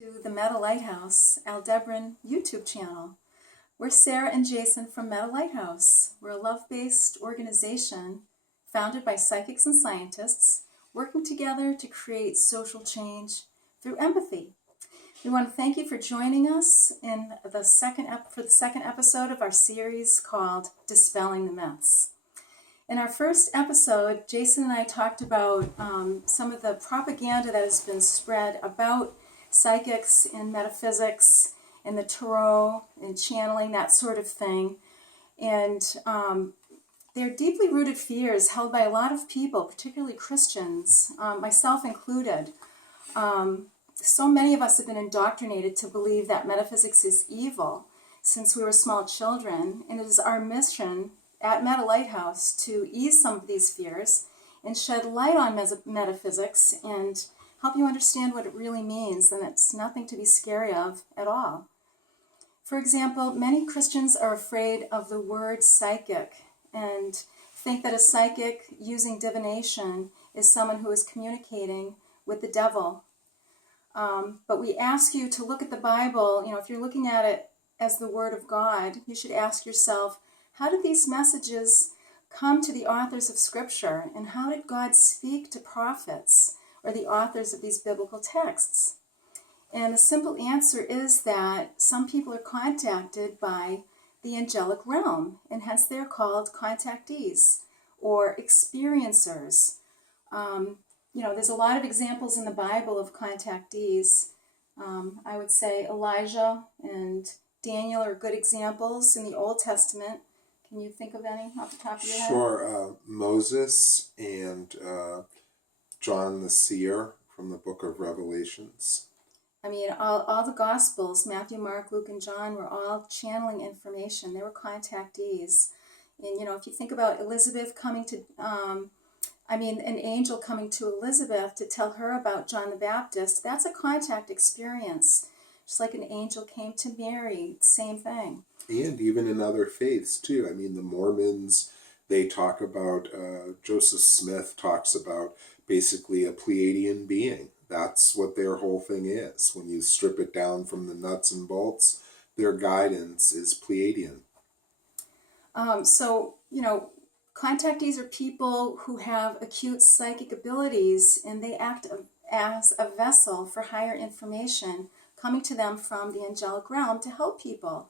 To the Meta Lighthouse Aldebaran YouTube channel. We're Sara and Jason from Meta Lighthouse. We're a love-based organization founded by psychics and scientists working together to create social change through empathy. We want to thank you for joining us in for the second episode of our series called Dispelling the Myths. In our first episode, Jason and I talked about some of the propaganda that has been spread about psychics and metaphysics and the tarot and channeling, that sort of thing. And they're deeply rooted fears held by a lot of people, particularly Christians, myself included. So many of us have been indoctrinated to believe that metaphysics is evil since we were small children, and it is our mission at Meta Lighthouse to ease some of these fears and shed light on metaphysics and help you understand what it really means, and it's nothing to be scary of at all. For example, many Christians are afraid of the word psychic and think that a psychic using divination is someone who is communicating with the devil. But we ask you to look at the Bible. If you're looking at it as the Word of God, you should ask yourself, how did these messages come to the authors of Scripture, and how did God speak to prophets or the authors of these biblical texts? And the simple answer is that some people are contacted by the angelic realm, and hence they're called contactees or experiencers. There's a lot of examples in the Bible of contactees. I would say Elijah and Daniel are good examples in the Old Testament. Can you think of any off the top of your head? Sure. Moses and John the Seer from the book of Revelations. All the Gospels, Matthew, Mark, Luke, and John, were all channeling information. They were contactees. And, if you think about Elizabeth coming to, an angel coming to Elizabeth to tell her about John the Baptist, that's a contact experience. Just like an angel came to Mary, same thing. And even in other faiths, too. The Mormons, they talk about, Joseph Smith talks about basically a Pleiadian being. That's what their whole thing is. When you strip it down from the nuts and bolts, their guidance is Pleiadian. Contactees are people who have acute psychic abilities, and they act as a vessel for higher information coming to them from the angelic realm to help people.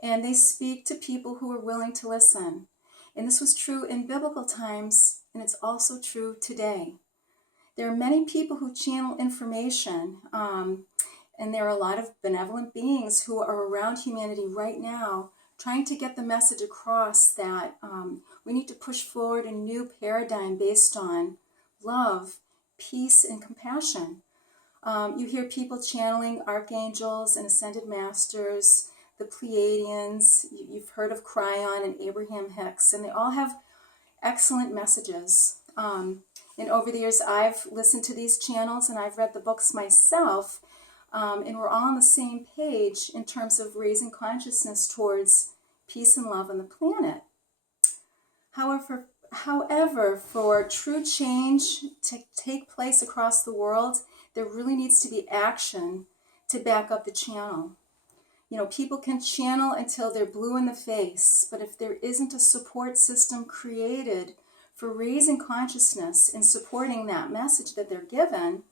And they speak to people who are willing to listen. And this was true in biblical times, and it's also true today. There are many people who channel information, and there are a lot of benevolent beings who are around humanity right now trying to get the message across that we need to push forward a new paradigm based on love, peace, and compassion. You hear people channeling archangels and ascended masters, the Pleiadians. You've heard of Cryon and Abraham Hicks, and they all have excellent messages. And over the years, I've listened to these channels and I've read the books myself, and we're all on the same page in terms of raising consciousness towards peace and love on the planet. However, for true change to take place across the world, there really needs to be action to back up the channel. People can channel until they're blue in the face, but if there isn't a support system created for raising consciousness and supporting that message that they're given,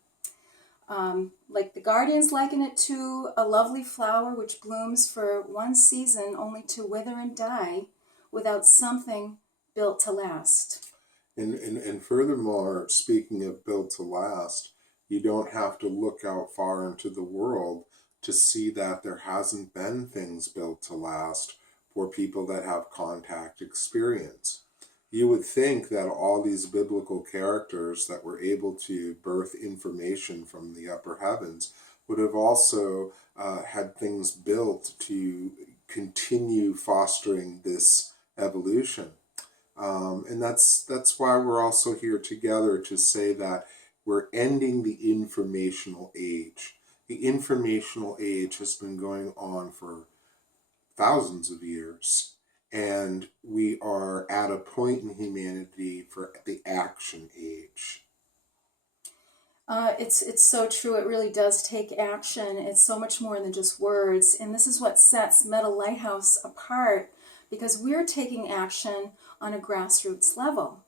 like the Guardians liken it to a lovely flower which blooms for one season only to wither and die without something built to last. And furthermore, speaking of built to last, you don't have to look out far into the world to see that there hasn't been things built to last for people that have contact experience. You would think that all these biblical characters that were able to birth information from the upper heavens would have also had things built to continue fostering this evolution. And that's why we're also here together to say that we're ending the informational age. The informational age has been going on for thousands of years. And we are at a point in humanity for the action age. It's so true. It really does take action. It's so much more than just words. And this is what sets Meta Lighthouse apart, because we're taking action on a grassroots level.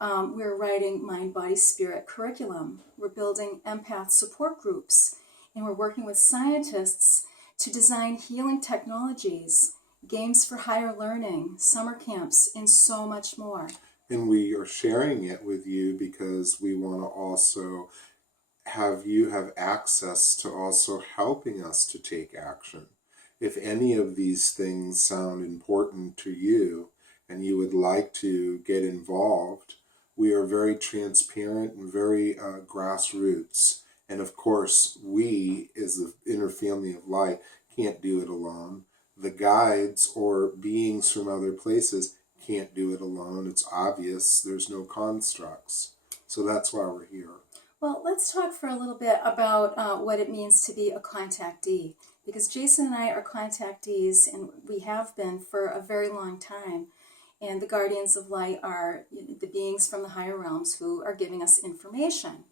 We're writing mind, body, spirit curriculum. We're building empath support groups. And we're working with scientists to design healing technologies, games for higher learning, summer camps, and so much more. And we are sharing it with you because we want to also have you have access to also helping us to take action. If any of these things sound important to you and you would like to get involved, we are very transparent and very grassroots. And of course, we, as the inner family of light, can't do it alone. The guides or beings from other places can't do it alone. It's obvious. There's no constructs. So that's why we're here. Well, let's talk for a little bit about what it means to be a contactee, because Jason and I are contactees, and we have been for a very long time. And the guardians of light are the beings from the higher realms who are giving us information.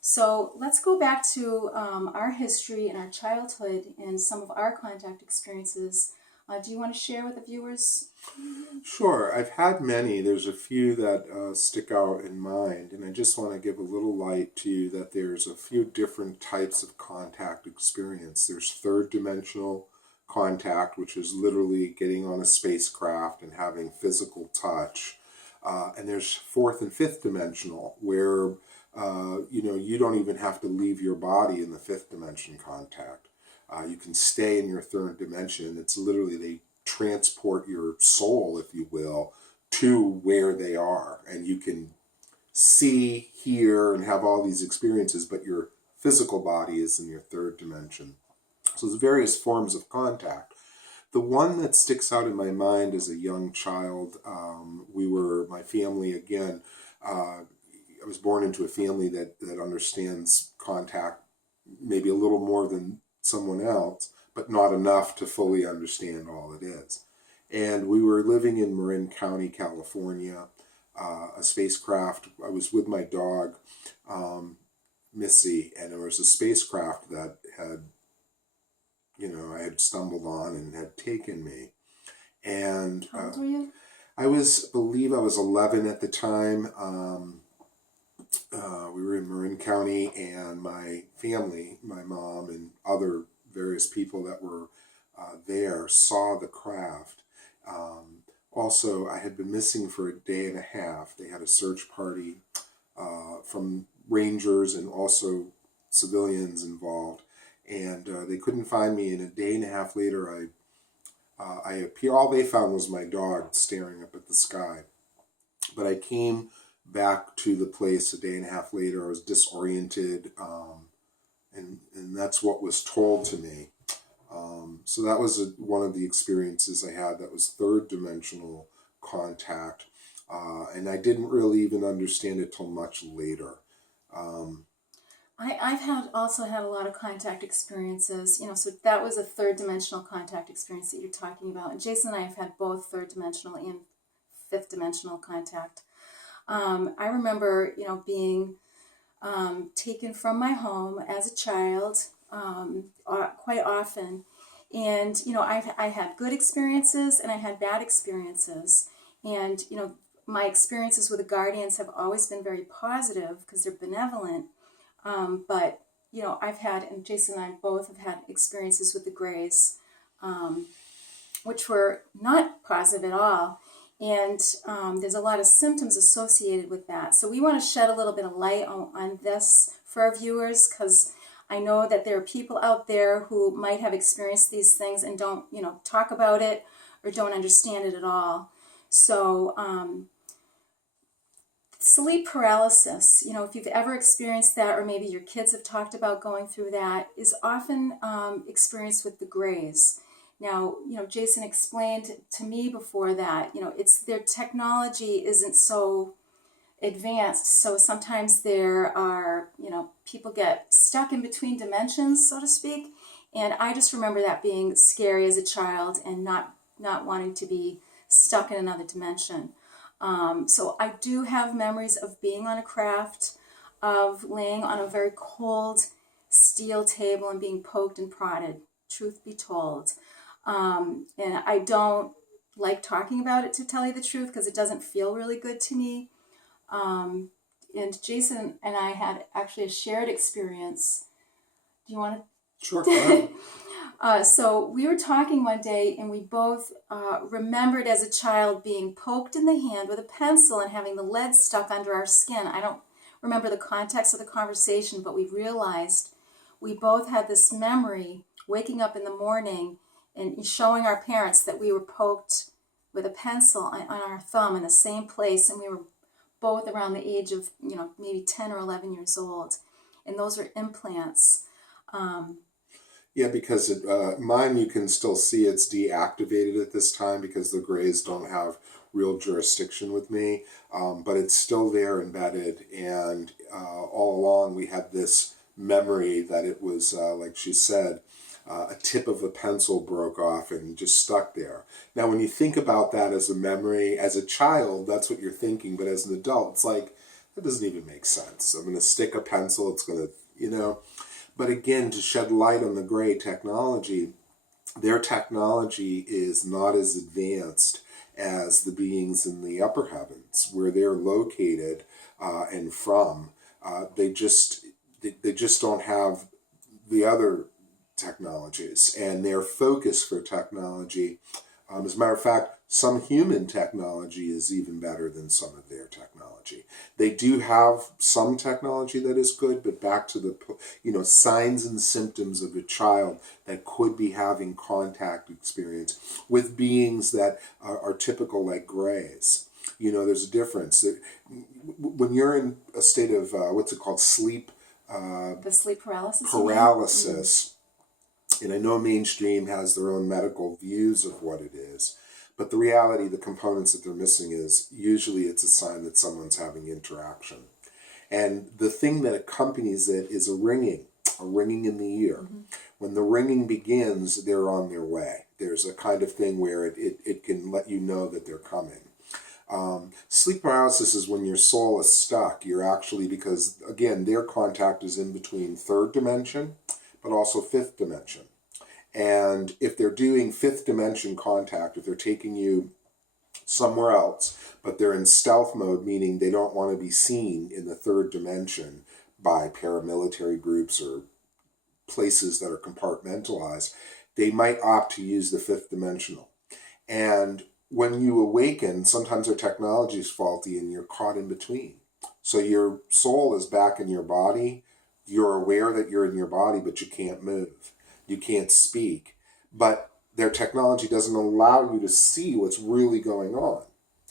So let's go back to our history and our childhood and some of our contact experiences. Do you want to share with the viewers? Sure, I've had many. There's a few that stick out in mind, and I just want to give a little light to you that there's a few different types of contact experience. There's third dimensional contact, which is literally getting on a spacecraft and having physical touch. And there's fourth and fifth dimensional, where you don't even have to leave your body in the fifth dimension contact. You can stay in your third dimension. It's literally they transport your soul, if you will, to where they are, and you can see, hear, and have all these experiences, but your physical body is in your third dimension. So there's various forms of contact. The one that sticks out in my mind as a young child, my family, again, I was born into a family that understands contact maybe a little more than someone else, but not enough to fully understand all it is. And we were living in Marin County, California, a spacecraft. I was with my dog, Missy, and there was a spacecraft that had, I had stumbled on and had taken me. And How old were you? I believe I was 11 at the time. We were in Marin County, and my family, my mom and other various people that were there saw the craft. Also, I had been missing for a day and a half. They had a search party from rangers and also civilians involved, and they couldn't find me. And a day and a half later, I appear. All they found was my dog staring up at the sky. But I came back to the place a day and a half later. I was disoriented, and that's what was told to me. So that was one of the experiences I had that was third dimensional contact, and I didn't really even understand it till much later. I've also had a lot of contact experiences, so that was a third dimensional contact experience that you're talking about. And Jason and I have had both third dimensional and fifth dimensional contact. I remember, being taken from my home as a child quite often. And, I had good experiences and I had bad experiences. And, my experiences with the guardians have always been very positive because they're benevolent. But, I've had, and Jason and I both have had experiences with the Greys, which were not positive at all. And there's a lot of symptoms associated with that. So we want to shed a little bit of light on this for our viewers, because I know that there are people out there who might have experienced these things and don't, talk about it or don't understand it at all. So sleep paralysis, if you've ever experienced that, or maybe your kids have talked about going through that, is often experienced with the Greys. Now, Jason explained to me before that, it's their technology isn't so advanced, so sometimes there are, people get stuck in between dimensions, so to speak. And I just remember that being scary as a child and not wanting to be stuck in another dimension. So I do have memories of being on a craft. of laying on a very cold steel table and being poked and prodded, truth be told. And I don't like talking about it, to tell you the truth, because it doesn't feel really good to me. And Jason and I had actually a shared experience. Do you want to? Sure, go ahead. So we were talking one day, and we both remembered as a child being poked in the hand with a pencil and having the lead stuck under our skin. I don't remember the context of the conversation, but we realized we both had this memory, waking up in the morning and showing our parents that we were poked with a pencil on our thumb in the same place, and we were both around the age of, maybe 10 or 11 years old. And those were implants. Yeah, because mine, you can still see it's deactivated at this time because the grays don't have real jurisdiction with me, but it's still there embedded. And all along we had this memory that it was, like she said, a tip of a pencil broke off and just stuck there. Now, when you think about that as a memory, as a child, that's what you're thinking. But as an adult, it's like, that doesn't even make sense. I'm going to stick a pencil, it's going to, But again, to shed light on the gray technology, their technology is not as advanced as the beings in the upper heavens, where they're located and from. They just don't have the other technologies, and their focus for technology, as a matter of fact, some human technology is even better than some of their technology. They do have some technology that is good, but back to the signs and symptoms of a child that could be having contact experience with beings that are typical like grays. There's a difference. When you're in a state of what's it called, sleep. The sleep paralysis. Paralysis. And I know mainstream has their own medical views of what it is, but the reality, the components that they're missing is usually it's a sign that someone's having interaction. And the thing that accompanies it is a ringing in the ear. Mm-hmm. When the ringing begins, they're on their way. There's a kind of thing where it can let you know that they're coming. Sleep paralysis is when your soul is stuck. You're actually, because again, their contact is in between third dimension, but also fifth dimension. And if they're doing fifth dimension contact, if they're taking you somewhere else, but they're in stealth mode, meaning they don't want to be seen in the third dimension by paramilitary groups or places that are compartmentalized, they might opt to use the fifth dimensional. And when you awaken, sometimes their technology is faulty and you're caught in between. So your soul is back in your body. You're aware that you're in your body, but you can't move. You can't speak. But their technology doesn't allow you to see what's really going on.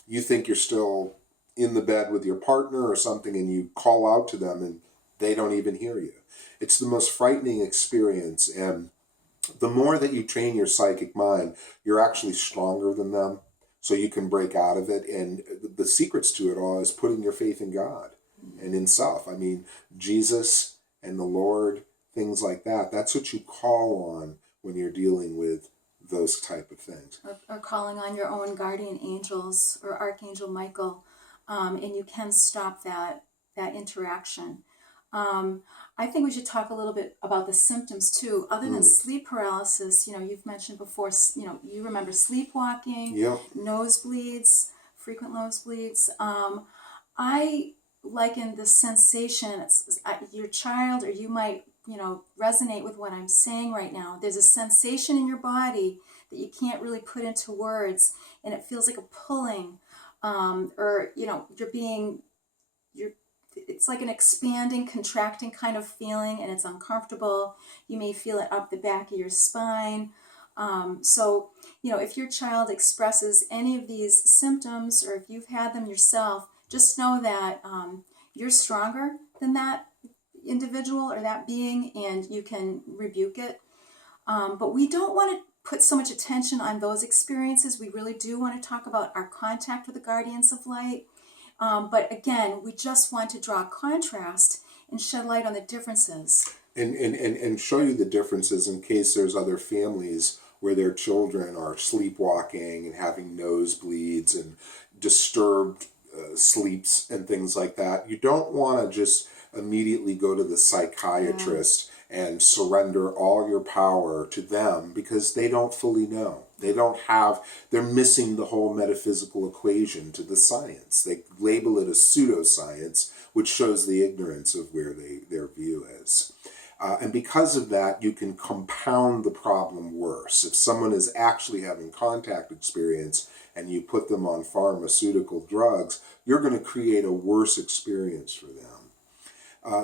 You think you're still in the bed with your partner or something, and you call out to them and they don't even hear you. It's the most frightening experience. And the more that you train your psychic mind, you're actually stronger than them. So you can break out of it. And the secrets to it all is putting your faith in God and in self. I mean, Jesus and the Lord, things like that. That's what you call on when you're dealing with those type of things. Or calling on your own guardian angels or Archangel Michael, and you can stop that interaction. I think we should talk a little bit about the symptoms too. Other than sleep paralysis, you've mentioned before, you remember sleepwalking, Yep. nosebleeds, frequent nosebleeds. I liken the sensation, your child, or you might, resonate with what I'm saying right now. There's a sensation in your body that you can't really put into words, and it feels like a pulling, or, it's like an expanding, contracting kind of feeling, and it's uncomfortable. You may feel it up the back of your spine. So, if your child expresses any of these symptoms, or if you've had them yourself, just know that you're stronger than that individual or that being, and you can rebuke it. But we don't want to put so much attention on those experiences. We really do want to talk about our contact with the guardians of light. But again, we just want to draw contrast and shed light on the differences. And show you the differences in case there's other families where their children are sleepwalking and having nosebleeds and disturbed sleeps and things like that. You don't want to just immediately go to the psychiatrist and surrender all your power to them, because they don't fully know. They're missing the whole metaphysical equation to the science. They label it a pseudoscience, which shows the ignorance of where their view is. And because of that, you can compound the problem worse. If someone is actually having contact experience and you put them on pharmaceutical drugs, you're going to create a worse experience for them.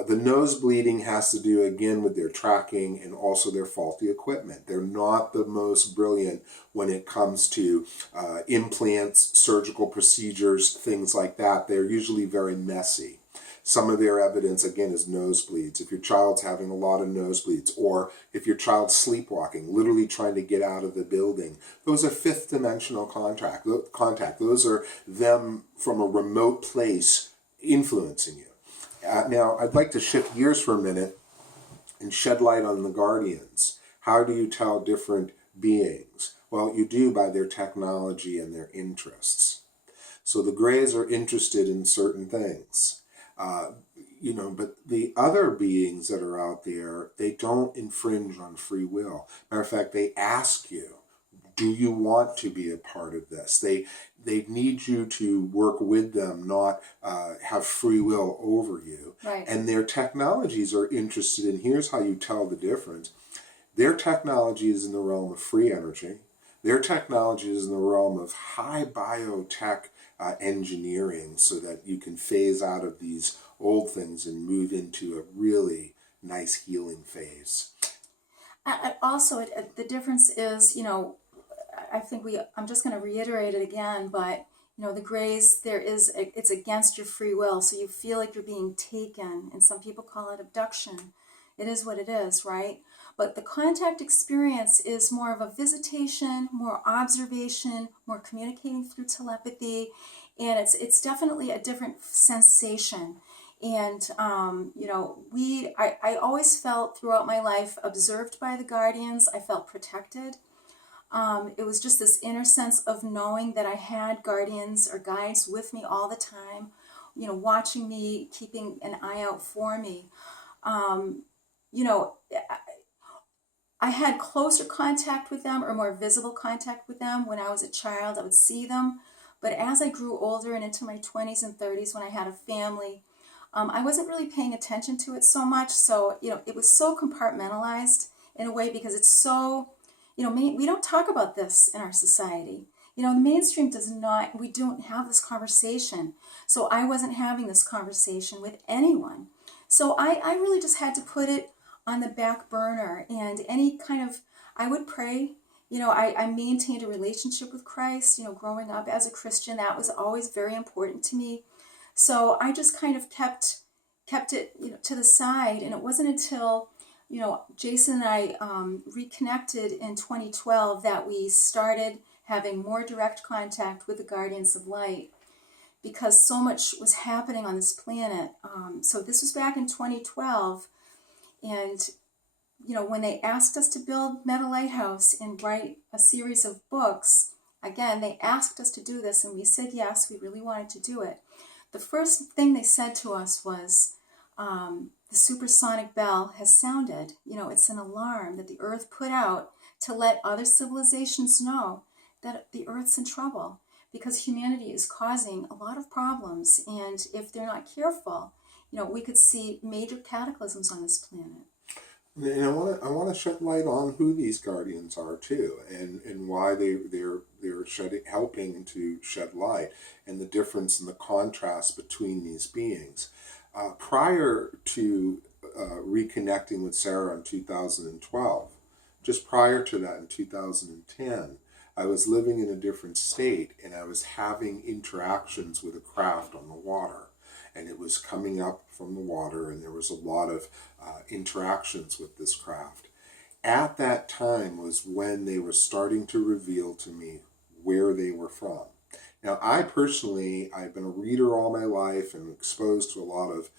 The nose bleeding has to do, again, with their tracking and also their faulty equipment. They're not the most brilliant when it comes to implants, surgical procedures, things like that. They're usually very messy. Some of their evidence, again, is nosebleeds. If your child's having a lot of nosebleeds, or if your child's sleepwalking, literally trying to get out of the building, those are fifth dimensional contact. Those are them from a remote place influencing you. Now, I'd like to shift gears for a minute and shed light on the guardians. How do you tell different beings? Well, you do by their technology and their interests. So the Greys are interested in certain things. But the other beings that are out there, they don't infringe on free will. Matter of fact, they ask you, do you want to be a part of this? They need you to work with them, not have free will over you. Right. And their technologies are interested in, here's how you tell the difference. Their technology is in the realm of free energy. Their technology is in the realm of high biotech engineering, so that you can phase out of these old things and move into a really nice healing phase. Also, the difference is, I think I'm just going to reiterate it again, but, the Greys, it's against your free will, so you feel like you're being taken, and some people call it abduction. It is what it is, right? But the contact experience is more of a visitation, more observation, more communicating through telepathy, and it's definitely a different sensation. And, I always felt throughout my life observed by the guardians. I felt protected. It was just this inner sense of knowing that I had guardians or guides with me all the time, watching me, keeping an eye out for me. I had closer contact with them, or more visible contact with them when I was a child. I would see them. But as I grew older and into my 20s and 30s, when I had a family, I wasn't really paying attention to it so much. So, it was so compartmentalized in a way, because it's so, we don't talk about this in our society. The mainstream we don't have this conversation. So I wasn't having this conversation with anyone. So I really just had to put it on the back burner, and any kind of, I would pray. I maintained a relationship with Christ, growing up as a Christian. That was always very important to me. So I just kind of kept it, to the side. And it wasn't until, Jason and I reconnected in 2012 that we started having more direct contact with the Guardians of Light, because so much was happening on this planet. So this was back in 2012. And, when they asked us to build Meta Lighthouse and write a series of books, again, they asked us to do this, and we said yes, we really wanted to do it. The first thing they said to us was, the supersonic bell has sounded. It's an alarm that the Earth put out to let other civilizations know that the Earth's in trouble, because humanity is causing a lot of problems. And if they're not careful, we could see major cataclysms on this planet. And I want to shed light on who these guardians are too, and why they're helping to shed light, and the difference and the contrast between these beings. Prior to reconnecting with Sara in 2012, just prior to that in 2010, I was living in a different state, and I was having interactions with a craft on the water. And it was coming up from the water, and there was a lot of interactions with this craft. At that time was when they were starting to reveal to me where they were from. Now, I've been a reader all my life and exposed to a lot of,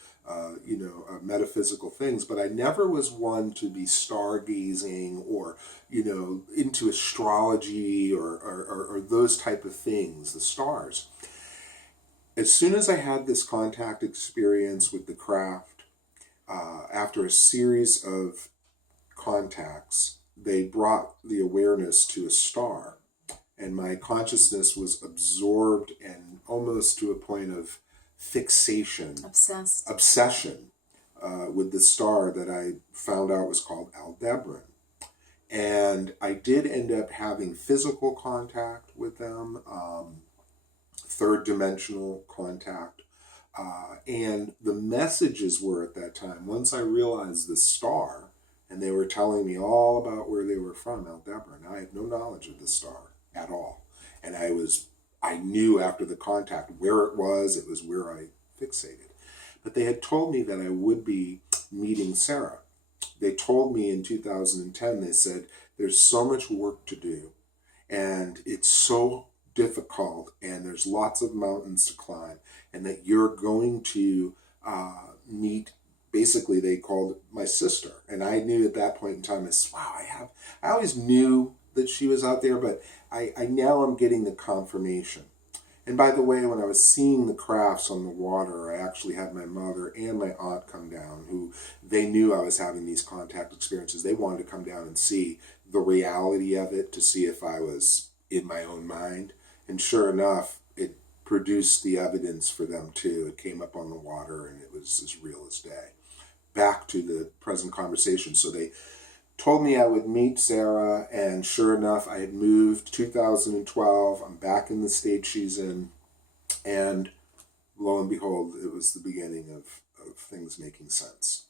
metaphysical things, but I never was one to be stargazing or, into astrology or those type of things, the stars. As soon as I had this contact experience with the craft, after a series of contacts, they brought the awareness to a star. And my consciousness was absorbed and almost to a point of fixation, obsession with the star that I found out was called Aldebaran. And I did end up having physical contact with them, third dimensional contact. And the messages were at that time, once I realized the star, and they were telling me all about where they were from, Aldebaran. I had no knowledge of the star at all. And I knew after the contact where it was where I fixated. But they had told me that I would be meeting Sara. They told me in 2010, they said, there's so much work to do, and it's so difficult, and there's lots of mountains to climb, and that you're going to meet, basically they called my sister. And I knew at that point in time, I always knew that she was out there, but I now I'm getting the confirmation. And by the way, when I was seeing the crafts on the water, I actually had my mother and my aunt come down, who they knew I was having these contact experiences. They wanted to come down and see the reality of it, to see if I was in my own mind. And sure enough, it produced the evidence for them too. It came up on the water, and it was as real as day. Back to the present conversation. So they told me I would meet Sara, and sure enough, I had moved 2012. I'm back in the state she's in, and lo and behold, it was the beginning of things making sense.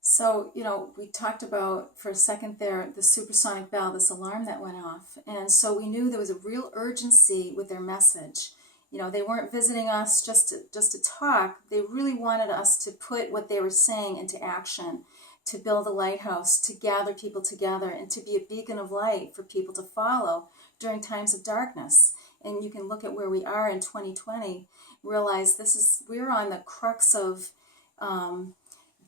So, we talked about for a second there the supersonic bell, this alarm that went off. And so we knew there was a real urgency with their message. They weren't visiting us just to talk. They really wanted us to put what they were saying into action, to build a lighthouse, to gather people together, and to be a beacon of light for people to follow during times of darkness. And you can look at where we are in 2020, realize we're on the crux of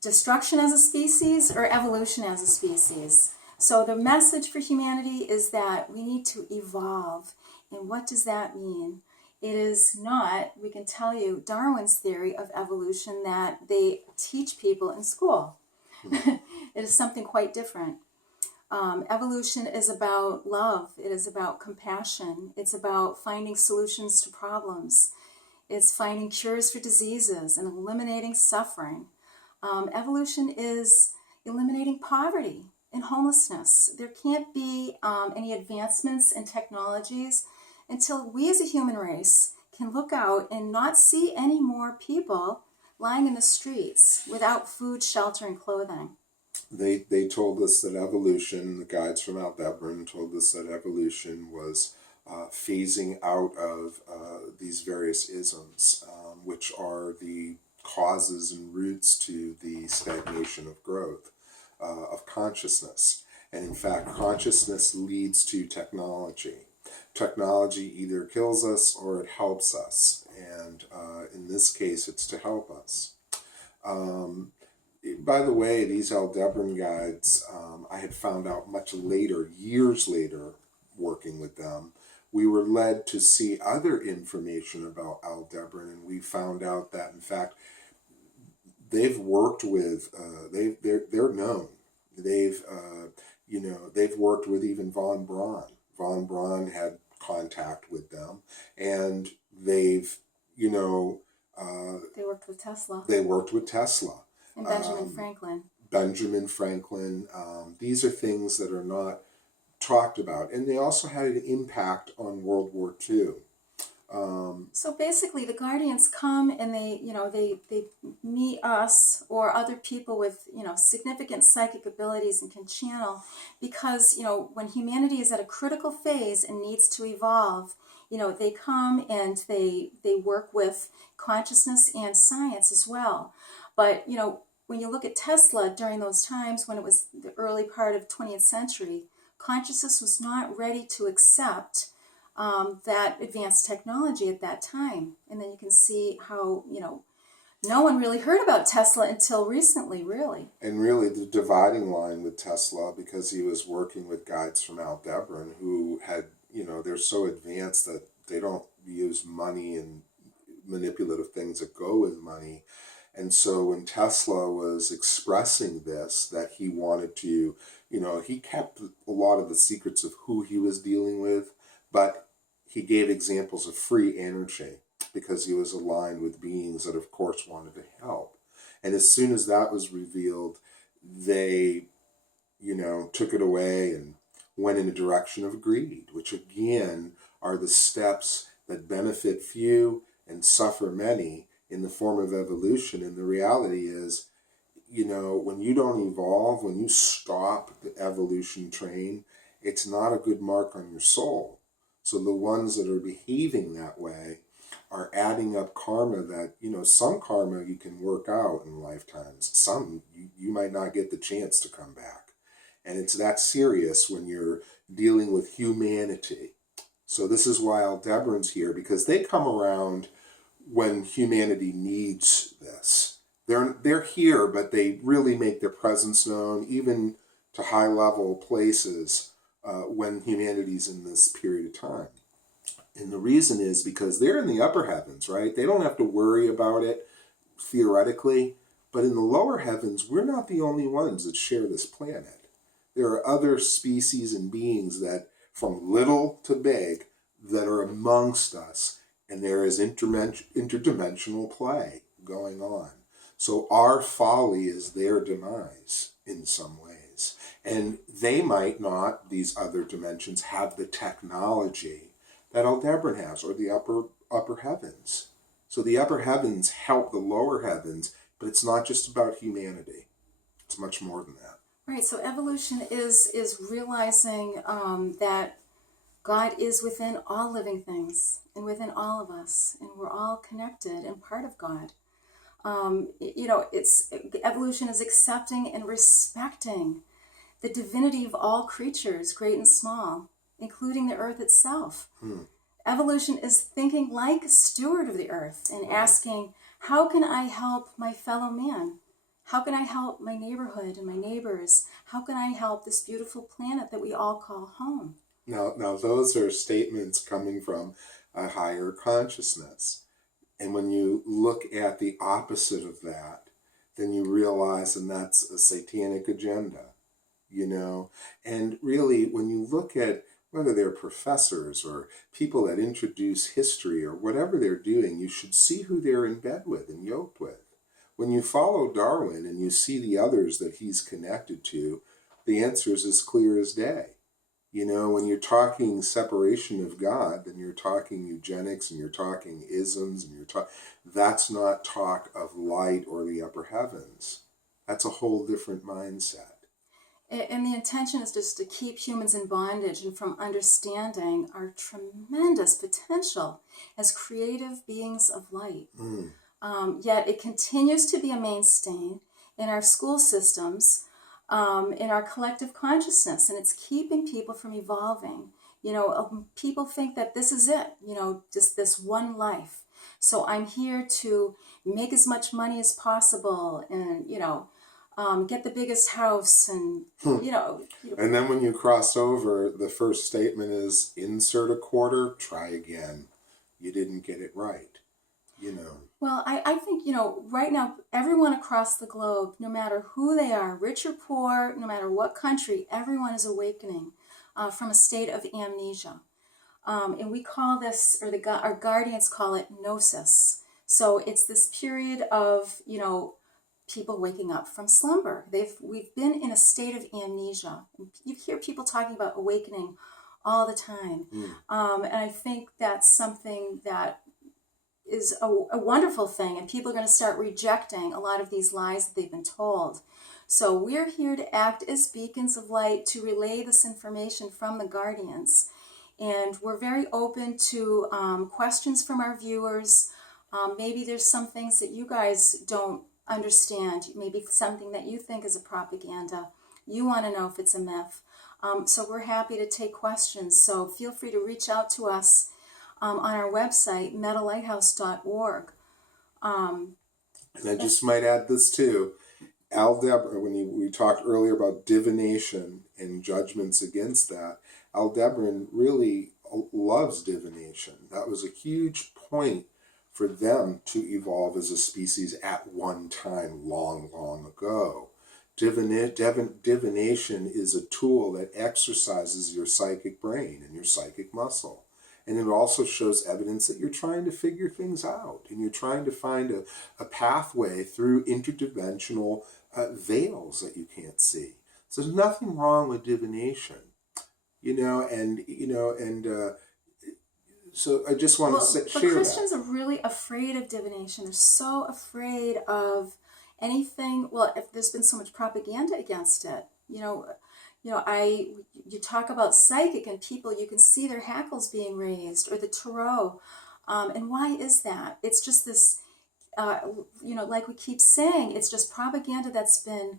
destruction as a species or evolution as a species. So the message for humanity is that we need to evolve. And what does that mean? It is not, we can tell you, Darwin's theory of evolution that they teach people in school. It is something quite different. Evolution is about love. It is about compassion. It's about finding solutions to problems. It's finding cures for diseases and eliminating suffering. Evolution is eliminating poverty and homelessness. There can't be any advancements in technologies until we as a human race can look out and not see any more people lying in the streets without food, shelter, and clothing. They told us that evolution, the guides from Aldebaran told us that evolution was phasing out of these various isms, which are the causes and roots to the stagnation of growth of consciousness. And in fact, consciousness leads to technology. Technology either kills us or it helps us. And in this case, it's to help us. By the way, these Aldebaran guides, I had found out much later, years later, working with them, we were led to see other information about Aldebaran, and we found out that, in fact, they've worked with, they're known. They've worked with even von Braun. Von Braun had contact with them, and they've, they worked with Tesla. They worked with Tesla. And Benjamin Franklin. Benjamin Franklin. These are things that are not talked about. And they also had an impact on World War II. So basically, the guardians come and they meet us or other people with, significant psychic abilities and can channel because, when humanity is at a critical phase and needs to evolve, they come and they work with consciousness and science as well. But, when you look at Tesla during those times when it was the early part of 20th century, consciousness was not ready to accept that advanced technology at that time. And then you can see how, no one really heard about Tesla until recently, really. And really the dividing line with Tesla, because he was working with guides from Aldebaran who had, they're so advanced that they don't use money and manipulative things that go with money. And so when Tesla was expressing this, that he wanted to, he kept a lot of the secrets of who he was dealing with, but he gave examples of free energy because he was aligned with beings that, of course, wanted to help. And as soon as that was revealed, they, took it away and went in a direction of greed, which again are the steps that benefit few and suffer many in the form of evolution. And the reality is, when you don't evolve, when you stop the evolution train, it's not a good mark on your soul. So the ones that are behaving that way are adding up karma that, some karma you can work out in lifetimes. Some you might not get the chance to come back. And it's that serious when you're dealing with humanity. So this is why Aldebaran's here, because they come around when humanity needs this. They're here, but they really make their presence known, even to high-level places when humanity's in this period of time. And the reason is because they're in the upper heavens, right? They don't have to worry about it, theoretically. But in the lower heavens, we're not the only ones that share this planet. There are other species and beings that, from little to big, that are amongst us. And there is interdimensional play going on. So our folly is their demise in some ways. And they might not, these other dimensions, have the technology that Aldebaran has, or the upper heavens. So the upper heavens help the lower heavens, but it's not just about humanity. It's much more than that. Right, so evolution is realizing that God is within all living things and within all of us, and we're all connected and part of God. Evolution is accepting and respecting the divinity of all creatures, great and small, including the earth itself. Evolution is thinking like a steward of the earth and asking, how can I help my fellow man? How can I help my neighborhood and my neighbors? How can I help this beautiful planet that we all call home? Now those are statements coming from a higher consciousness. And when you look at the opposite of that, then you realize, and that's a satanic agenda, And really, when you look at whether they're professors or people that introduce history or whatever they're doing, you should see who they're in bed with and yoked with. When you follow Darwin and you see the others that he's connected to, the answer is as clear as day. When you're talking separation of God, then you're talking eugenics and you're talking isms and that's not talk of light or the upper heavens. That's a whole different mindset. And the intention is just to keep humans in bondage and from understanding our tremendous potential as creative beings of light. Yet it continues to be a mainstay in our school systems, in our collective consciousness, and it's keeping people from evolving. People think that this is it, just this one life. So I'm here to make as much money as possible and, get the biggest house and, And then when you cross over, the first statement is, insert a quarter, try again. You didn't get it right, Well, I think, right now, everyone across the globe, no matter who they are, rich or poor, no matter what country, everyone is awakening from a state of amnesia. And we call this, or our guardians call it gnosis. So it's this period of, people waking up from slumber. We've been in a state of amnesia. You hear people talking about awakening all the time. And I think that's something that is a wonderful thing, and people are going to start rejecting a lot of these lies that they've been told. So we're here to act as beacons of light to relay this information from the guardians. And we're very open to questions from our viewers. Maybe there's some things that you guys don't understand. Maybe something that you think is a propaganda. You want to know if it's a myth. So we're happy to take questions. So feel free to reach out to us on our website, metalighthouse.org. And I just might add this too. Aldebaran, when we talked earlier about divination and judgments against that, Aldebaran really loves divination. That was a huge point for them to evolve as a species at one time long, long ago. Divination is a tool that exercises your psychic brain and your psychic muscle. And it also shows evidence that you're trying to figure things out and you're trying to find a pathway through interdimensional veils that you can't see. So there's nothing wrong with divination, so I just want to share that. But Christians are really afraid of divination. They're so afraid of anything. Well, if there's been so much propaganda against it, you talk about psychic and people, you can see their hackles being raised, or the tarot. And why is that? It's just this, like we keep saying, it's just propaganda that's been,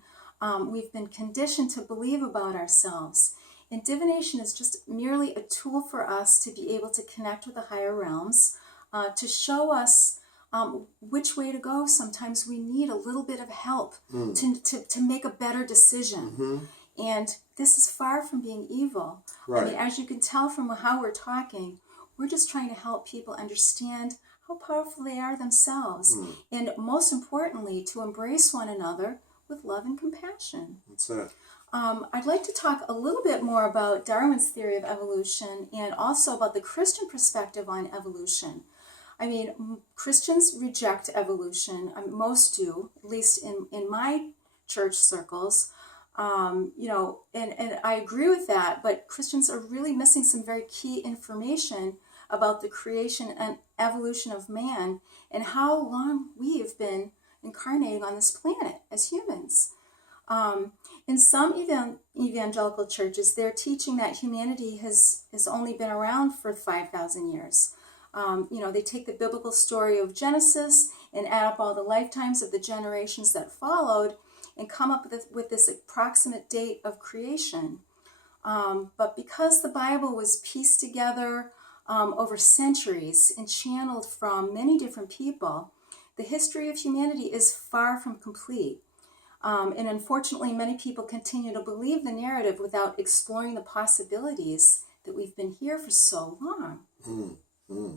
we've been conditioned to believe about ourselves. And divination is just merely a tool for us to be able to connect with the higher realms, to show us which way to go. Sometimes we need a little bit of help to make a better decision. Mm-hmm. And this is far from being evil. Right. I mean, as you can tell from how we're talking, we're just trying to help people understand how powerful they are themselves. And most importantly, to embrace one another with love and compassion. That's it. I'd like to talk a little bit more about Darwin's theory of evolution and also about the Christian perspective on evolution. I mean, Christians reject evolution. Most do, at least in my church circles. And I agree with that, but Christians are really missing some very key information about the creation and evolution of man and how long we've been incarnating on this planet as humans. In some evangelical churches, they're teaching that humanity has only been around for 5,000 years. They take the biblical story of Genesis and add up all the lifetimes of the generations that followed and come up with this approximate date of creation. But because the Bible was pieced together over centuries and channeled from many different people, the history of humanity is far from complete. And unfortunately, many people continue to believe the narrative without exploring the possibilities that we've been here for so long. Mm-hmm.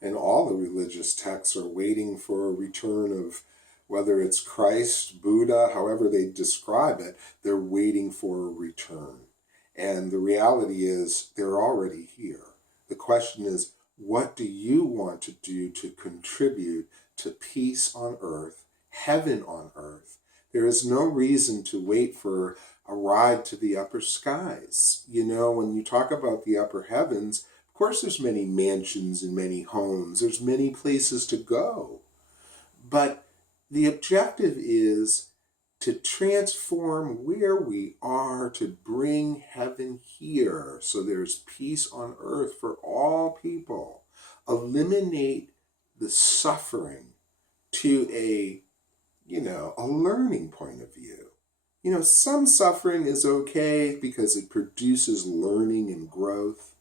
And all the religious texts are waiting for a return of, whether it's Christ, Buddha, however they describe it, they're waiting for a return. And the reality is they're already here. The question is, what do you want to do to contribute to peace on earth, heaven on earth? There is no reason to wait for a ride to the upper skies. When you talk about the upper heavens, of course there's many mansions and many homes. There's many places to go. But the objective is to transform where we are, to bring heaven here, so there's peace on earth for all people. Eliminate the suffering to a learning point of view. Some suffering is okay because it produces learning and growth,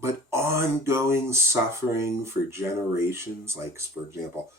but ongoing suffering for generations, like, for example,